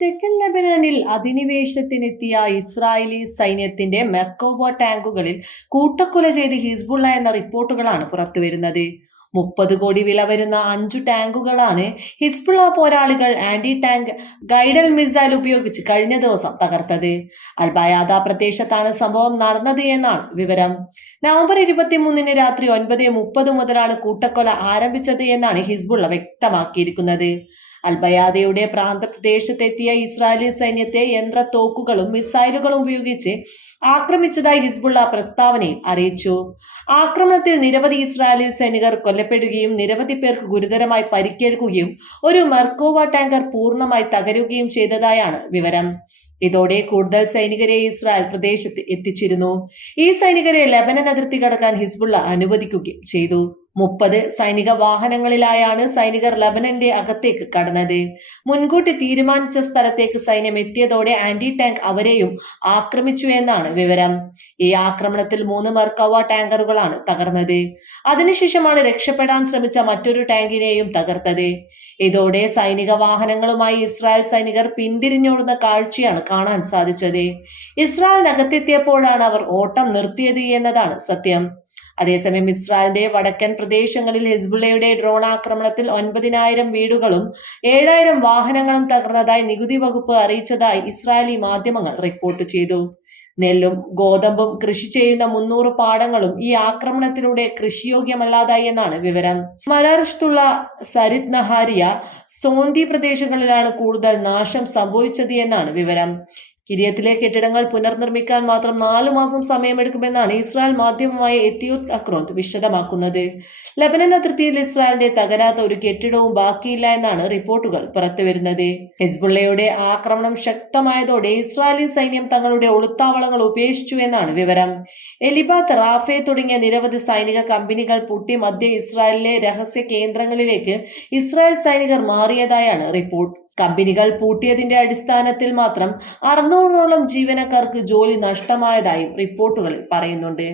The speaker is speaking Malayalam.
തെക്കൻ ലെബനാനിൽ അധിനിവേശത്തിനെത്തിയ ഇസ്രായേലി സൈന്യത്തിന്റെ മെർക്കോവ ടാങ്കുകളിൽ കൂട്ടക്കൊല ചെയ്ത് ഹിസ്ബുള്ള എന്ന റിപ്പോർട്ടുകളാണ് പുറത്തുവരുന്നത്. 30 കോടി വില വരുന്ന 5 ടാങ്കുകളാണ് ഹിസ്ബുള്ള പോരാളികൾ ആന്റി ടാങ്ക് ഗൈഡൽ മിസൈൽ ഉപയോഗിച്ച് കഴിഞ്ഞ ദിവസം തകർത്തത്. അൽബയാദ പ്രദേശത്താണ് സംഭവം നടന്നത് എന്നാണ് വിവരം. നവംബർ 23 രാത്രി 9:30 മുതലാണ് കൂട്ടക്കൊല ആരംഭിച്ചത് എന്നാണ് ഹിസ്ബുള്ള വ്യക്തമാക്കിയിരിക്കുന്നത്. അൽബയാദയുടെ പ്രാന്തപ്രദേശത്തെത്തിയ ഇസ്രായേലി സൈന്യത്തെ യന്ത്രത്തോക്കുകളും മിസൈലുകളും ഉപയോഗിച്ച് ആക്രമിച്ചതായി ഹിസ്ബുള്ള പ്രസ്താവനയിൽ അറിയിച്ചു. ആക്രമണത്തിൽ നിരവധി ഇസ്രായേലി സൈനികർ കൊല്ലപ്പെടുകയും നിരവധി പേർക്ക് ഗുരുതരമായി പരിക്കേൽക്കുകയും ഒരു മെർക്കോവ ടാങ്കർ പൂർണ്ണമായി തകരുകയും ചെയ്തതായാണ് വിവരം. ഇതോടെ കൂടുതൽ സൈനികരെ ഇസ്രായേൽ പ്രദേശത്ത് എത്തിച്ചിരുന്നു. ഈ സൈനികരെ ലെബനൻ അതിർത്തി കടക്കാൻ ഹിസ്ബുള്ള അനുവദിക്കുകയും ചെയ്തു. 30 സൈനിക വാഹനങ്ങളിലായാണ് സൈനികർ ലബനന്റെ അകത്തേക്ക് കടന്നത്. മുൻകൂട്ടി തീരുമാനിച്ച സ്ഥലത്തേക്ക് സൈന്യം എത്തിയതോടെ ആന്റി ടാങ്ക് അവരെയും ആക്രമിച്ചു എന്നാണ് വിവരം. ഈ ആക്രമണത്തിൽ 3 മെർക്കവ ടാങ്കറുകളാണ് തകർന്നത്. അതിനുശേഷമാണ് രക്ഷപ്പെടാൻ ശ്രമിച്ച മറ്റൊരു ടാങ്കിനെയും തകർത്തത്. ഇതോടെ സൈനിക വാഹനങ്ങളുമായി ഇസ്രായേൽ സൈനികർ പിന്തിരിഞ്ഞോടുന്ന കാഴ്ചയാണ് കാണാൻ സാധിച്ചത്. ഇസ്രായേലിനകത്തെത്തിയപ്പോഴാണ് അവർ ഓട്ടം നിർത്തിയത് എന്നതാണ് സത്യം. അതേസമയം ഇസ്രായേലിന്റെ വടക്കൻ പ്രദേശങ്ങളിൽ ഹിസ്ബുള്ളയുടെ ഡ്രോൺ ആക്രമണത്തിൽ 9,000 വീടുകളും 7,000 വാഹനങ്ങളും തകർന്നതായി നികുതി വകുപ്പ് അറിയിച്ചതായി ഇസ്രായേലി മാധ്യമങ്ങൾ റിപ്പോർട്ട് ചെയ്തു. നെല്ലും ഗോതമ്പും കൃഷി ചെയ്യുന്ന 300 പാടങ്ങളും ഈ ആക്രമണത്തിലൂടെ കൃഷിയോഗ്യമല്ലാതായി എന്നാണ് വിവരം. മരാർഷ്തുള്ള സരിത് നഹാരിയ സോണ്ടി പ്രദേശങ്ങളിലാണ് കൂടുതൽ നാശം സംഭവിച്ചത് എന്നാണ് വിവരം. കിര്യത്തിലെ കെട്ടിടങ്ങൾ പുനർനിർമ്മിക്കാൻ മാത്രം 4 മാസം സമയമെടുക്കുമെന്നാണ് ഇസ്രായേൽ മാധ്യമമായ എത്തിയോത്ത് അക്രോന്ത് വിശദമാക്കുന്നത്. ലെബനൻ അതിർത്തിയിൽ ഇസ്രായേലിന്റെ തകരാത്ത ഒരു കെട്ടിടവും ബാക്കിയില്ല എന്നാണ് റിപ്പോർട്ടുകൾ പുറത്തുവരുന്നത്. ഹിസ്ബുള്ളയുടെ ആക്രമണം ശക്തമായതോടെ ഇസ്രായേലി സൈന്യം തങ്ങളുടെ ഒളിത്താവളങ്ങൾ ഉപേക്ഷിച്ചു എന്നാണ് വിവരം. എലിബാത്ത്, റാഫെ തുടങ്ങിയ നിരവധി സൈനിക കമ്പനികൾ പൂട്ടി മധ്യ ഇസ്രായേലിലെ രഹസ്യ കേന്ദ്രങ്ങളിലേക്ക് ഇസ്രായേൽ സൈനികർ മാറിയതായാണ് റിപ്പോർട്ട്. കമ്പനികൾ പൂട്ടിയതിന്റെ അടിസ്ഥാനത്തിൽ മാത്രം 600ഓളം ജീവനക്കാർക്ക് ജോലി നഷ്ടമായതായും റിപ്പോർട്ടുകളിൽ പറയുന്നുണ്ട്.